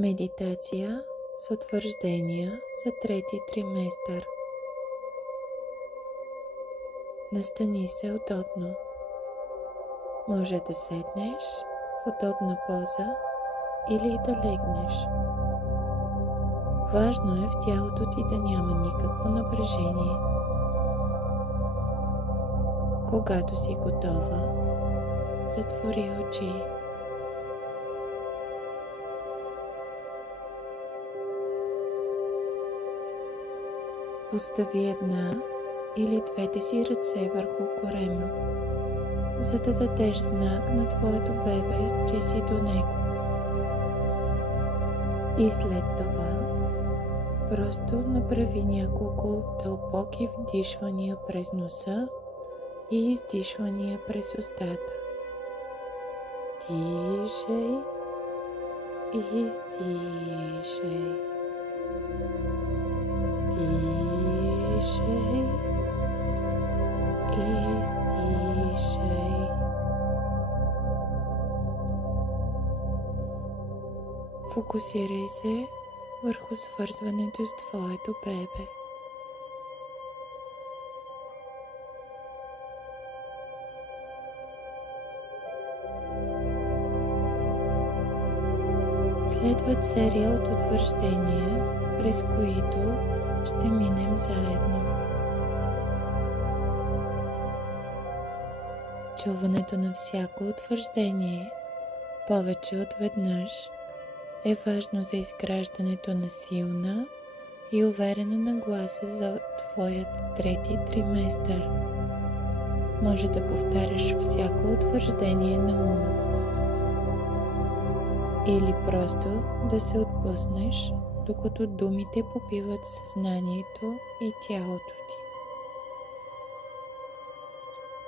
Медитация с утвърждения за трети триместър. Настани се удобно. Може да седнеш в удобна поза или да легнеш. Важно е в тялото ти да няма никакво напрежение. Когато си готова, затвори очи. Постави една или двете си ръце върху корема, за да дадеш знак на твоето бебе, че си до него. И след това просто направи няколко дълбоки вдишвания през носа и издишвания през устата. Дишай и издишай. Дишай и издишай. Фокусирай се върху свързването с твоето бебе. Следват серия от утвърждения, през които ще минем заедно. Чуването на всяко утвърждение повече от веднъж е важно за изграждането на силна и уверена нагласа за твоят трети триместър. Може да повтаряш всяко утвърждение на ум. Или просто да се отпуснеш, докато думите попиват съзнанието и тялото ти.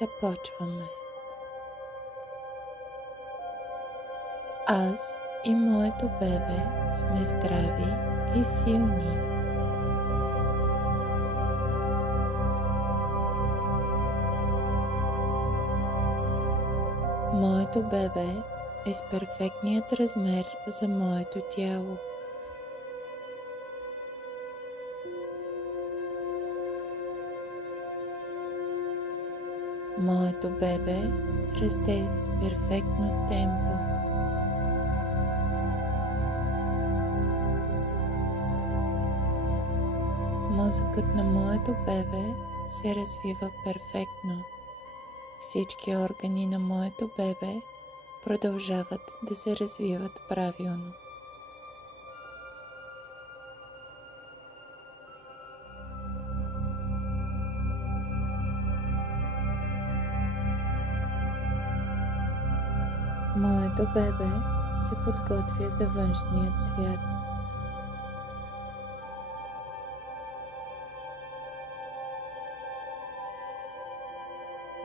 Започваме. Аз и моето бебе сме здрави и силни. Моето бебе е с перфектният размер за моето тяло. Моето бебе расте с перфектно темпо. Мозъкът на моето бебе се развива перфектно. Всички органи на моето бебе продължават да се развиват правилно. Моето бебе се подготвя за външният свят.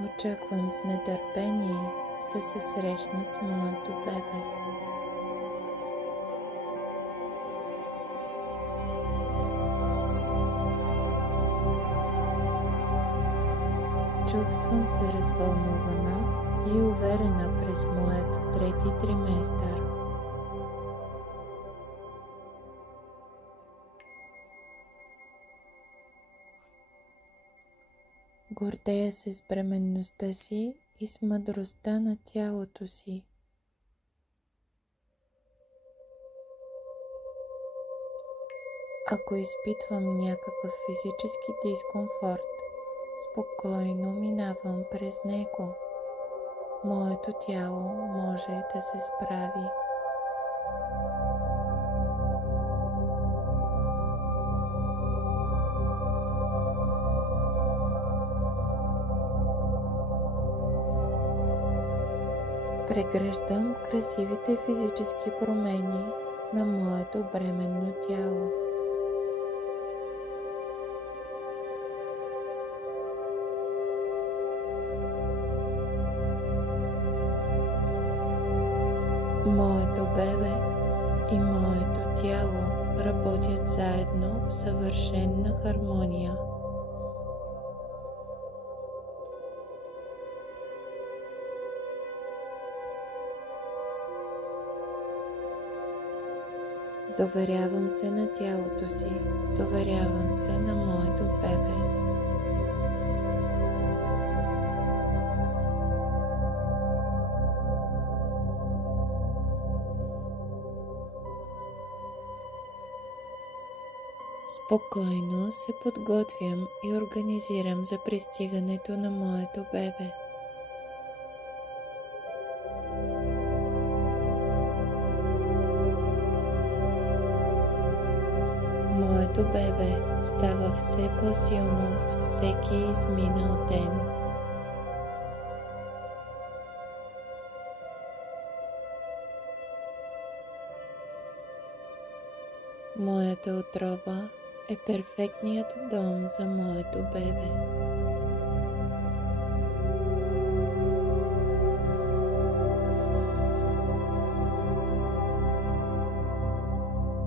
Очаквам с нетърпение да се срещна с моето бебе. Чувствам се развълнувана и уверена през моят трети триместър. Гордея се с бременността си и с мъдростта на тялото си. Ако изпитвам някакъв физически дискомфорт, спокойно минавам през него. Моето тяло може да се справи. Прегръщам красивите физически промени на моето бременно тяло. Моето бебе и моето тяло работят заедно в съвършена хармония. Доверявам се на тялото си. Доверявам се на моето бебе. Спокойно се подготвям и организирам за пристигането на моето бебе. Моето бебе става все по-силно с всеки изминал ден. Моята утроба е перфектният дом за моето бебе.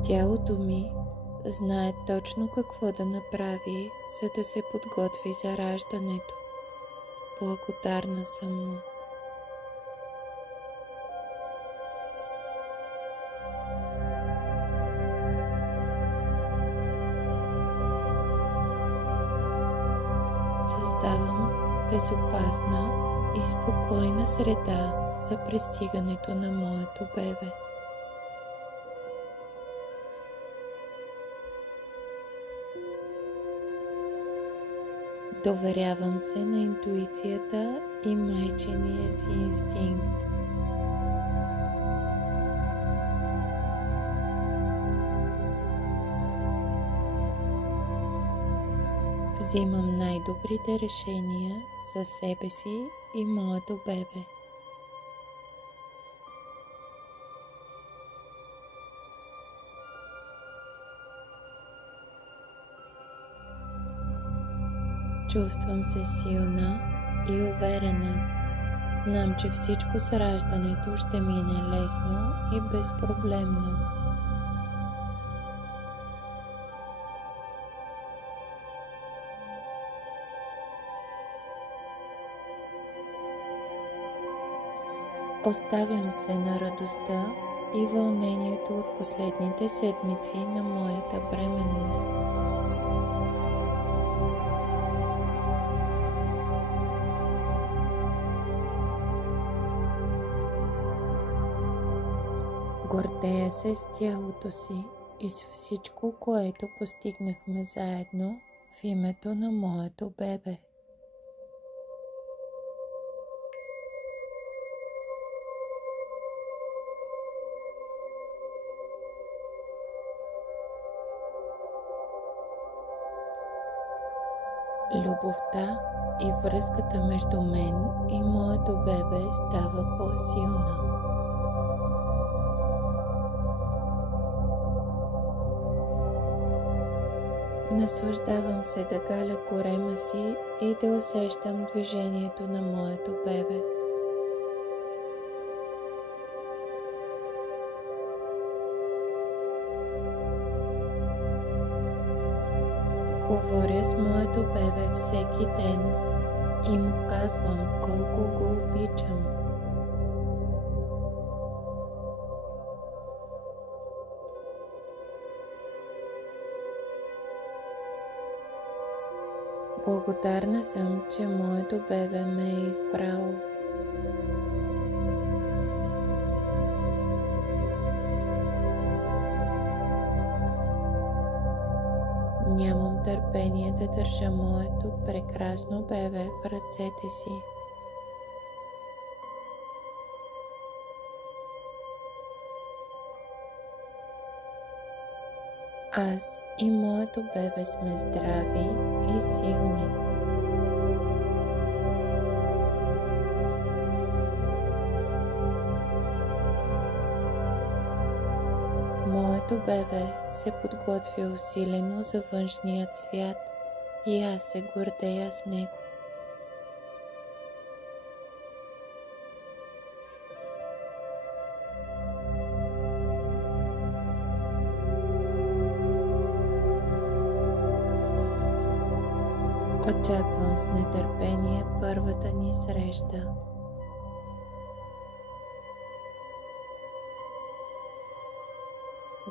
Тялото ми знае точно какво да направи, за да се подготви за раждането. Благодарна съм му. Създавам безопасна и спокойна среда за пристигането на моето бебе. Доверявам се на интуицията и майчиния си инстинкт. Взимам най-добрите решения за себе си и моето бебе. Чувствам се силна и уверена. Знам, че всичко с раждането ще мине лесно и безпроблемно. Оставям се на радостта и вълнението от последните седмици на моята бременност. Гордея се с тялото си и с всичко, което постигнахме заедно в името на моето бебе. Любовта и връзката между мен и моето бебе става по-силна. Наслаждавам се да галя корема си и да усещам движението на моето бебе. Говоря с моето бебе всеки ден и му казвам колко го обичам. Благодарна съм, че моето бебе ме е избрало. Нямам търпение да държа моето прекрасно бебе в ръцете си. Аз и моето бебе сме здрави и силни. Моето бебе се подготвя усилено за външният свят и аз се гордея с него. Очаквам с нетърпение първата ни среща.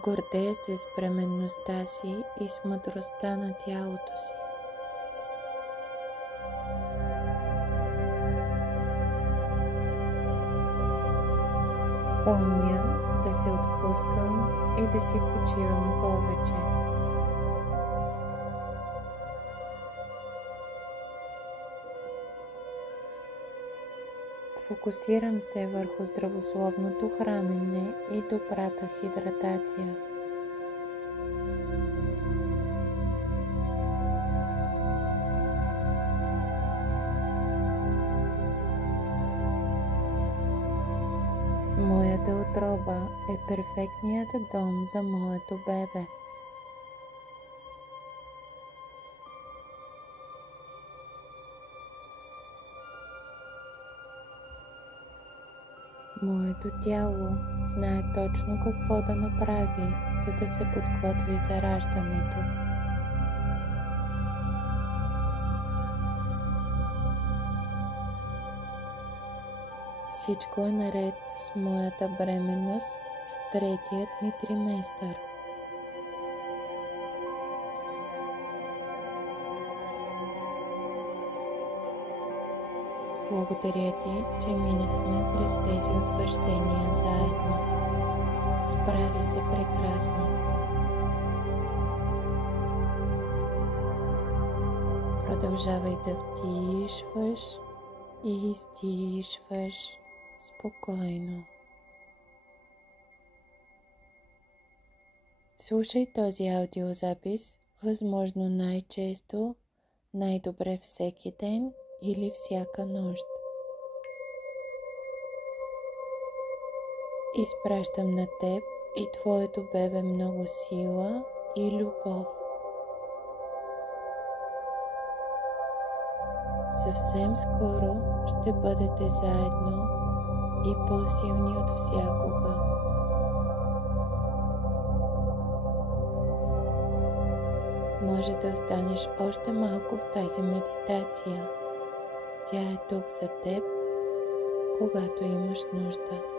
Гордея се с бременността си и с мъдростта на тялото си. Помня да се отпускам и да си почивам повече. Фокусирам се върху здравословното хранене и добрата хидратация. Моята утроба е перфектният дом за моето бебе. Моето тяло знае точно какво да направи, за да се подготви за раждането. Всичко е наред с моята бременност в третият ми триместър. Благодаря ти, че минахме през тези утвърждения заедно. Справи се прекрасно. Продължавай да вдишваш и издишваш спокойно. Слушай този аудиозапис възможно най-често, най-добре всеки ден или всяка нощ. Изпращам на теб и твоето бебе много сила и любов. Съвсем скоро ще бъдете заедно и по-силни от всякога. Може да останеш още малко в тази медитация. Тя е тук за теб, когато имаш нужда.